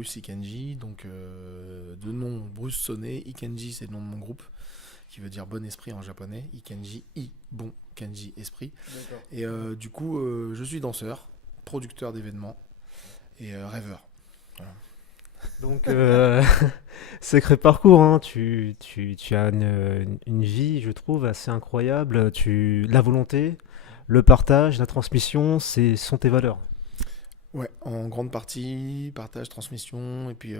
Bruce Ikenji, donc de nom Bruce Sonnet. Ikenji, c'est le nom de mon groupe, qui veut dire bon esprit en japonais. Ikenji, bon, Kenji, esprit. D'accord. Et du coup, je suis danseur, producteur d'événements et rêveur. Voilà. Donc, sacré parcours, hein. Tu as une vie, je trouve, assez incroyable. La volonté, le partage, la transmission, sont tes valeurs. Ouais, en grande partie, partage, transmission, et puis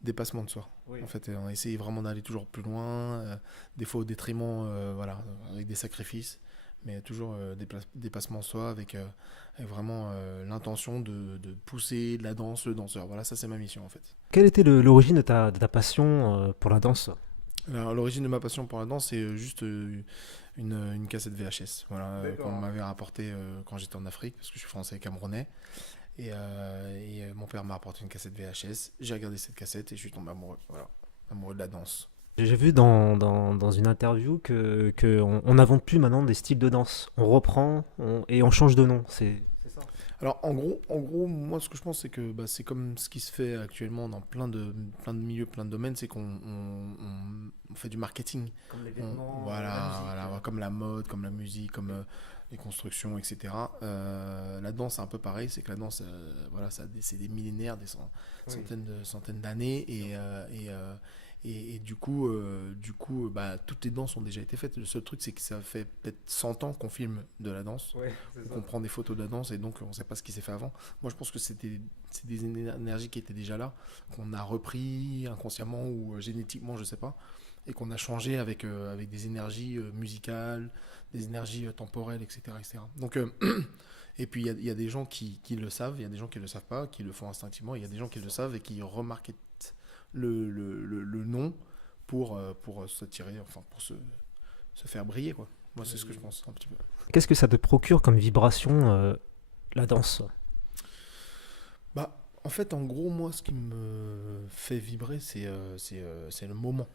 dépassement de soi. Oui. En fait, on essaye vraiment d'aller toujours plus loin, des fois au détriment, voilà, avec des sacrifices, mais toujours dépassement de soi avec vraiment l'intention de pousser de la danse, le danseur. Voilà, ça c'est ma mission en fait. Quelle était l'origine de ta passion pour la danse? Alors, l'origine de ma passion pour la danse, c'est juste une cassette VHS, voilà, qu'on D'accord. m'avait rapporté quand j'étais en Afrique, parce que je suis français et camerounais. Mon père m'a apporté une cassette VHS. J'ai regardé cette cassette et je suis tombé amoureux. Voilà, amoureux de la danse. J'ai vu dans une interview que on n'invente plus maintenant des styles de danse. On reprend et on change de nom. C'est ça. Alors en gros, moi ce que je pense c'est que c'est comme ce qui se fait actuellement dans plein de milieux, plein de domaines, c'est on fait du marketing. Comme les vêtements, la Voilà, musique. voilà, comme la mode, comme la musique, comme les constructions, etc. La danse c'est un peu pareil, c'est que la danse, voilà, c'est des millénaires, Oui. centaines d'années et du coup, toutes les danses ont déjà été faites. Le seul truc, c'est que ça fait peut-être 100 ans qu'on filme de la danse, Ouais, c'est ça. qu'on prend des photos de la danse et donc on ne sait pas ce qui s'est fait avant. Moi, je pense que c'est des énergies qui étaient déjà là, qu'on a repris inconsciemment ou génétiquement, je sais pas, et qu'on a changé avec des énergies musicales, des énergies temporelles, etc., etc. Donc, et puis il y a des gens qui le savent, il y a des gens qui ne le savent pas, qui le font instinctivement, il y a des gens qui le savent et qui remarquent le nom pour se tirer, enfin se faire briller, quoi. Moi, c'est ce que je pense un petit peu. Qu'est-ce que ça te procure comme vibration, la danse? En fait, en gros, moi, ce qui me fait vibrer, c'est le moment.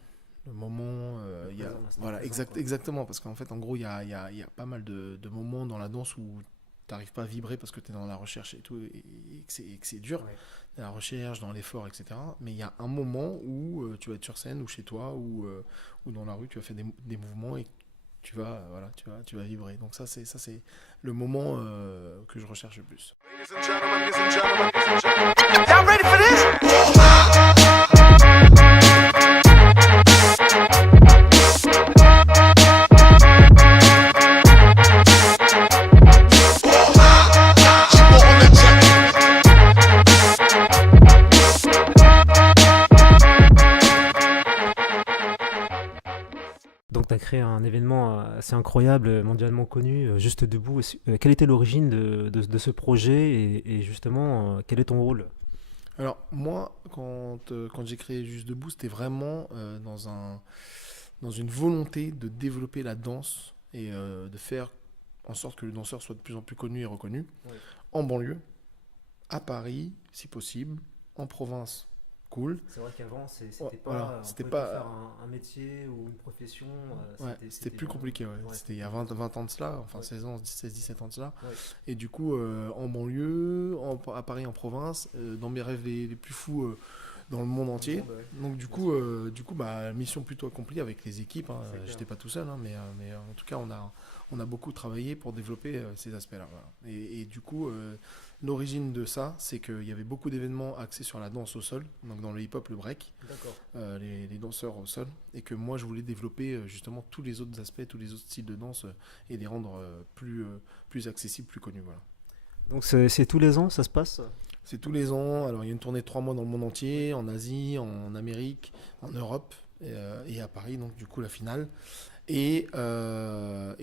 Le moment, Le présent, l'instant voilà, présent, quoi. exactement, parce qu'en fait, en gros, il y a pas mal de moments dans la danse où t'arrives pas à vibrer parce que tu es dans la recherche et tout, et que c'est dur, Ouais. dans la recherche, dans l'effort, etc. Mais il y a un moment où tu vas être sur scène, ou chez toi, ou dans la rue, tu vas faire des mouvements et voilà, tu vas vibrer. Donc ça, c'est le moment que je recherche le plus. Ladies and gentlemen, ladies and gentlemen, ladies and gentlemen. Y'all ready for this? Donc tu as créé un événement assez incroyable, mondialement connu, Juste Debout. Quelle était l'origine de ce projet et justement, quel est ton rôle? Alors moi, quand j'ai créé Juste Debout, c'était vraiment dans une volonté de développer la danse et de faire en sorte que le danseur soit de plus en plus connu et reconnu, Oui. en banlieue, à Paris, si possible, en province, cool. C'est vrai qu'avant, Ouais, voilà, on c'était pouvait pas pas. faire un métier ou une profession. Ouais, c'était plus vraiment- compliqué, ouais. ouais, C'était il y a 20 ans de cela, enfin Ouais. 16 ans, 16, 17 ans de cela. Ouais. Et du coup, en banlieue, à Paris, en province, dans mes rêves les plus fous dans le monde Dans le entier. monde, ouais. Donc du coup, mission plutôt accomplie avec les équipes, hein. C'est clair. J'étais pas tout seul, hein, mais en tout cas, on a beaucoup travaillé pour développer ces aspects-là. Voilà. Et du coup, l'origine de ça, c'est qu'il y avait beaucoup d'événements axés sur la danse au sol, donc dans le hip-hop, le break, D'accord. les danseurs au sol, et que moi je voulais développer justement tous les autres aspects, tous les autres styles de danse et les rendre plus accessibles, plus connus. Voilà. Donc c'est tous les ans, ça se passe? C'est tous les ans, alors il y a une tournée de 3 mois dans le monde entier, en Asie, en Amérique, en Europe, et à Paris, donc du coup la finale. Et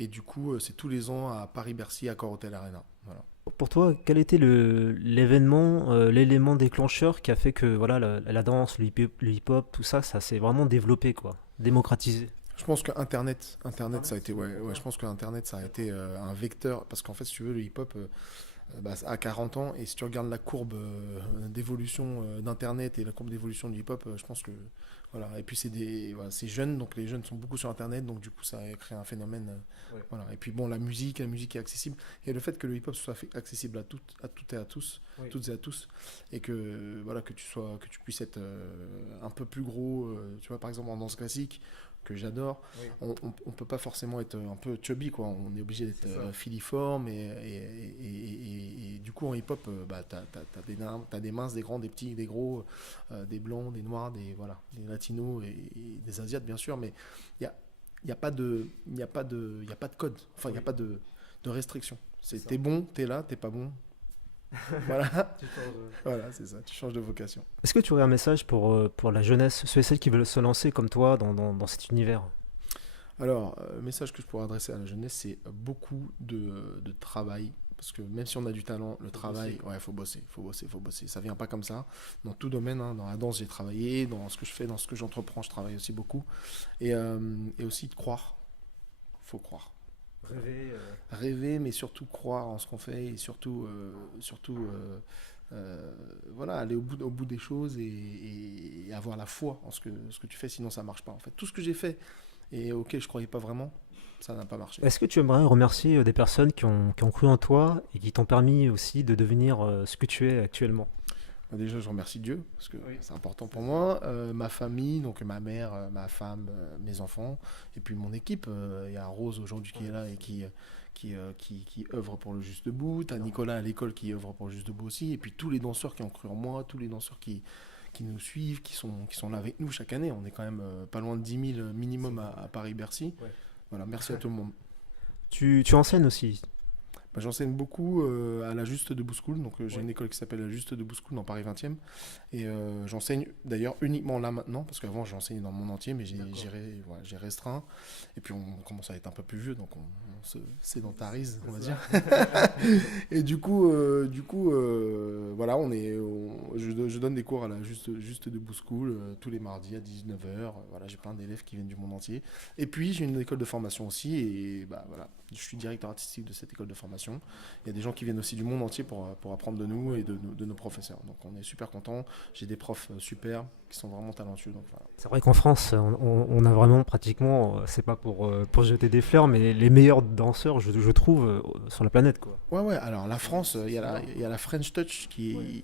du coup, c'est tous les ans à Paris-Bercy, Accor Hotel Arena. Voilà. Pour toi, quel était l'événement, l'élément déclencheur qui a fait que voilà, la danse, le hip-hop, tout ça, ça s'est vraiment développé, quoi, démocratisé? Je pense que Internet, Internet, ça a été, ouais, je pense que Internet, ça a été un vecteur, parce qu'en fait, si tu veux, le hip-hop a 40 ans, et si tu regardes la courbe d'évolution d'Internet et la courbe d'évolution du hip-hop, je pense que Voilà. Et puis voilà, c'est jeune, donc les jeunes sont beaucoup sur Internet, donc du coup ça a créé un phénomène. Ouais. Voilà. Et puis bon, la musique est accessible. Et le fait que le hip-hop soit accessible à toutes et à tous, Oui. toutes et à tous, et que voilà que tu puisses être un peu plus gros, tu vois, par exemple en danse classique que j'adore, Oui. on peut pas forcément être un peu chubby, quoi. On est obligé d'être C'est ça. filiforme et du coup en hip-hop, bah, t'as des minces, des grands, des petits, des gros, des blancs, des noirs, des latinos et des asiates bien sûr, mais il y a pas de code, enfin il y a Oui. pas de restriction. C'est ça. T'es bon, t'es là, t'es pas bon. Voilà, Tu changes, voilà, c'est ça. Tu changes de vocation. Est-ce que tu aurais un message pour la jeunesse, ceux et celles qui veulent se lancer comme toi dans cet univers? Alors, le message que je pourrais adresser à la jeunesse, c'est beaucoup de travail. Parce que même si on a du talent, le travail, bosser. ouais, faut bosser, faut bosser, faut bosser. Ça vient pas comme ça. Dans tout domaine, hein, dans la danse, j'ai travaillé, dans ce que je fais, dans ce que j'entreprends, je travaille aussi beaucoup. Et aussi de croire. Faut croire. Rêver. Rêver, mais surtout croire en ce qu'on fait et voilà, aller au bout des choses et avoir la foi en ce que tu fais, sinon ça marche pas. En fait, tout ce que j'ai fait et auquel je croyais pas vraiment, ça n'a pas marché. Est-ce que tu aimerais remercier des personnes qui ont cru en toi et qui t'ont permis aussi de devenir ce que tu es actuellement? Bah, déjà, je remercie Dieu parce que Oui. c'est important pour moi, ma famille, donc ma mère, ma femme, mes enfants, et puis mon équipe. Il y a Rose aujourd'hui qui est là et qui œuvre pour le Juste Debout. T'as Nicolas à l'école qui œuvre pour le Juste Debout aussi, et puis tous les danseurs qui ont cru en moi, tous les danseurs qui nous suivent, qui sont là avec nous chaque année. On est quand même pas loin de 10 000 minimum à Paris-Bercy. Ouais. Voilà, merci à tout le monde. Tu enseignes aussi. Bah, j'enseigne beaucoup à la Juste Debout School, donc j'ai Ouais. une école qui s'appelle la Juste Debout School dans Paris 20e, et j'enseigne d'ailleurs uniquement là maintenant, parce qu'avant j'enseignais dans le monde entier, mais D'accord. voilà, j'ai restreint, et puis on commence à être un peu plus vieux, donc on se sédentarise, on va C'est dire. ça. Et du coup, voilà, je donne des cours à la Juste Debout School tous les mardis à 19h. Voilà, j'ai plein d'élèves qui viennent du monde entier. Et puis, j'ai une école de formation aussi. Et bah, voilà, je suis directeur artistique de cette école de formation. Il y a des gens qui viennent aussi du monde entier pour apprendre de nous et de nos professeurs. Donc, on est super contents. J'ai des profs super qui sont vraiment talentueux. Donc, voilà. C'est vrai qu'en France, on a vraiment pratiquement, c'est pas pour jeter des fleurs, mais les meilleurs danseurs, je trouve, sur la planète, quoi. Ouais. Alors, la France, il y a la French Touch qui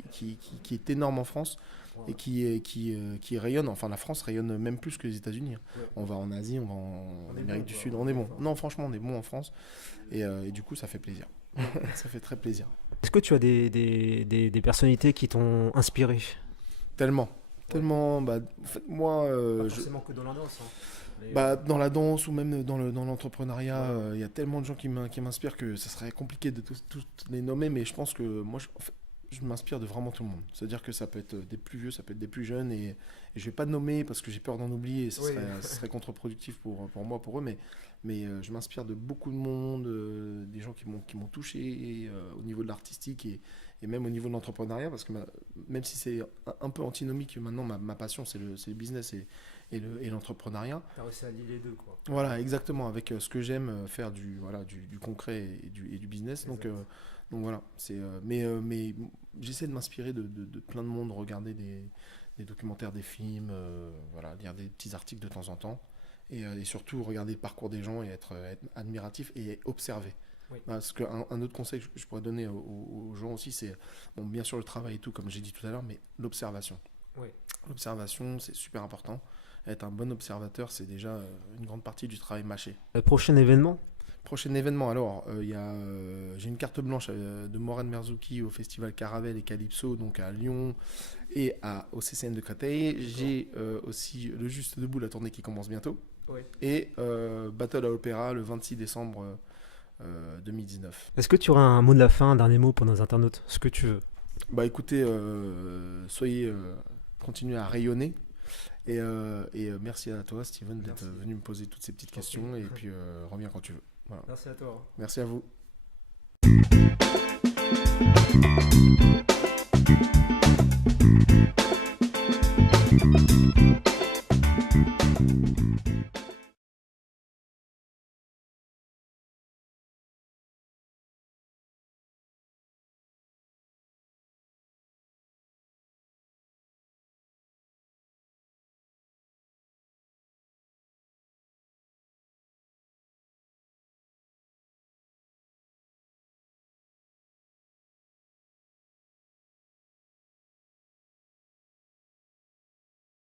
est énorme en France. Et qui rayonne, enfin la France rayonne même plus que les États-Unis. Ouais. On va en Asie, on va On en est Amérique bon, du quoi. Sud, on est bon. Non, franchement, on est bon en France. Et du coup, ça fait plaisir. Ça fait très plaisir. Est-ce que tu as des personnalités qui t'ont inspiré? Tellement. Bah, en fait, moi, que dans la danse. bah, dans la danse ou même dans l'entrepreneuriat, Ouais. il y a tellement de gens qui m'inspirent que ça serait compliqué de tous les nommer, mais je pense que moi, en fait, je m'inspire de vraiment tout le monde. C'est-à-dire que ça peut être des plus vieux, ça peut être des plus jeunes, et je vais pas nommer parce que j'ai peur d'en oublier, et ce Oui. serait contre-productif pour moi, pour eux, mais je m'inspire de beaucoup de monde, des gens qui m'ont touché au niveau de l'artistique et même au niveau de l'entrepreneuriat, parce que même si c'est un peu antinomique, maintenant ma passion c'est le business et l'entrepreneuriat. Tu as réussi à lier les deux, quoi. Voilà, exactement, avec ce que j'aime faire du concret et du business. Donc voilà, mais j'essaie de m'inspirer de plein de monde, regarder des documentaires, des films, voilà, lire des petits articles de temps en temps, et surtout regarder le parcours des gens et être admiratif et observer. Oui. Parce qu'un autre conseil que je pourrais donner aux gens aussi, c'est, bon, bien sûr le travail et tout, comme j'ai dit tout à l'heure, mais l'observation. Oui. L'observation, c'est super important. Être un bon observateur, c'est déjà une grande partie du travail mâché. Le prochain événement? Prochain événement, alors, j'ai une carte blanche de Morane Merzouki au festival Caravelle et Calypso, donc à Lyon et au CCN de Créteil. J'ai aussi le Juste Debout, la tournée qui commence bientôt. Oui. Et Battle à l'Opéra le 26 décembre 2019. Est-ce que tu auras un mot de la fin, un dernier mot pour nos internautes? Ce que tu veux. Bah écoutez, continuez à rayonner. Et merci à toi, Steven, d'être Merci. venu me poser toutes ces petites Je t'en questions. prie. Et puis, reviens quand tu veux. Voilà. Merci à toi. Merci à vous.